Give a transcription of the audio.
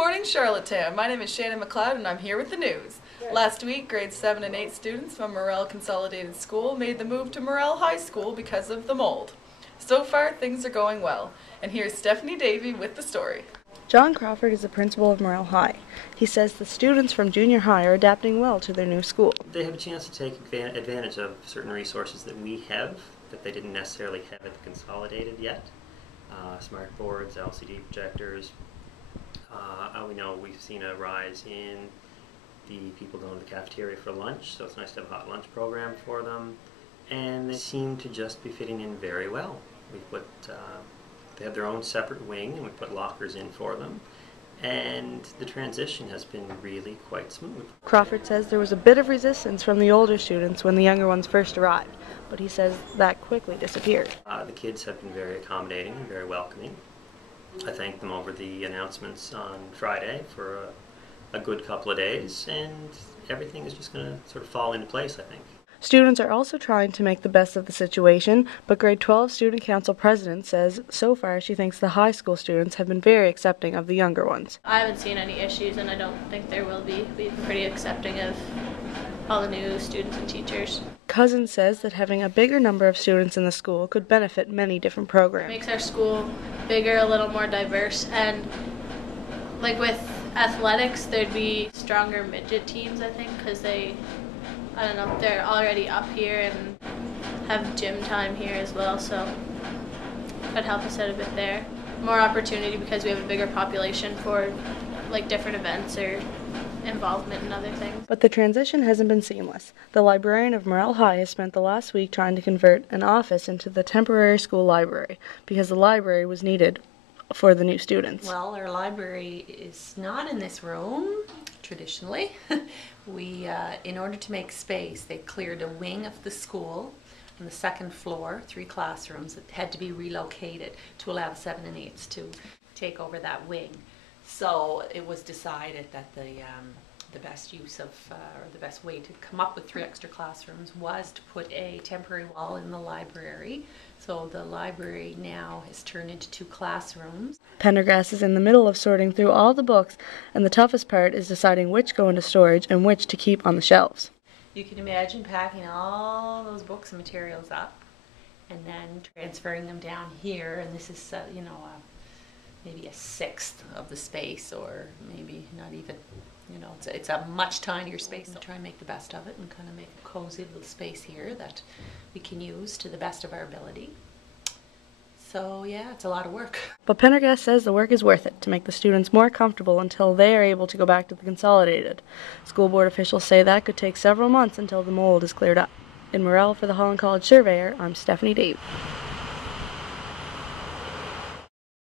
morning, Charlottetown. My name is Shannon McLeod and I'm here with the news. Last week, grades 7 and 8 students from Morell Consolidated School made the move to Morell High School because of the mold. So far, things are going well. And here's Stephanie Davey with the story. John Crawford is the principal of Morell High. He says the students from junior high are adapting well to their new school. They have a chance to take advantage of certain resources that we have that they didn't necessarily have at the Consolidated yet. Smart boards, LCD projectors. We know we've seen a rise in the people going to the cafeteria for lunch, so it's nice to have a hot lunch program for them. And they seem to just be fitting in very well. They have their own separate wing, and we put lockers in for them. And the transition has been really quite smooth. Crawford says there was a bit of resistance from the older students when the younger ones first arrived, but he says that quickly disappeared. The kids have been very accommodating and very welcoming. I thanked them over the announcements on Friday for a good couple of days, and everything is just going to sort of fall into place, I think. Students are also trying to make the best of the situation, but grade 12 student council president says so far she thinks the high school students have been very accepting of the younger ones. I haven't seen any issues, and I don't think there will be. We've been pretty accepting of all the new students and teachers. Cousins says that having a bigger number of students in the school could benefit many different programs. It makes our school bigger, a little more diverse, and like with athletics, there'd be stronger midget teams, I think, because they're already up here and have gym time here as well, so that'd help us out a bit there. More opportunity because we have a bigger population for like different events or involvement in other things. But the transition hasn't been seamless. The librarian of Morell High has spent the last week trying to convert an office into the temporary school library because the library was needed for the new students. Well, our library is not in this room traditionally. In order to make space, they cleared a wing of the school on the second floor, 3 classrooms that had to be relocated to allow the 7 and 8s to take over that wing. So it was decided that the best use of, or the best way to come up with 3 extra classrooms was to put a temporary wall in the library. So the library now is turned into 2 classrooms. Pendergrass is in the middle of sorting through all the books, and the toughest part is deciding which go into storage and which to keep on the shelves. You can imagine packing all those books and materials up and then transferring them down here, and this is maybe a 1/6 of the space, or maybe not even, it's a much tinier space. So try and make the best of it and kind of make a cozy little space here that we can use to the best of our ability. So yeah, it's a lot of work. But Pendergast says the work is worth it to make the students more comfortable until they are able to go back to the Consolidated. School board officials say that could take several months until the mold is cleared up. In Morell for the Holland College Surveyor, I'm Stephanie Dave.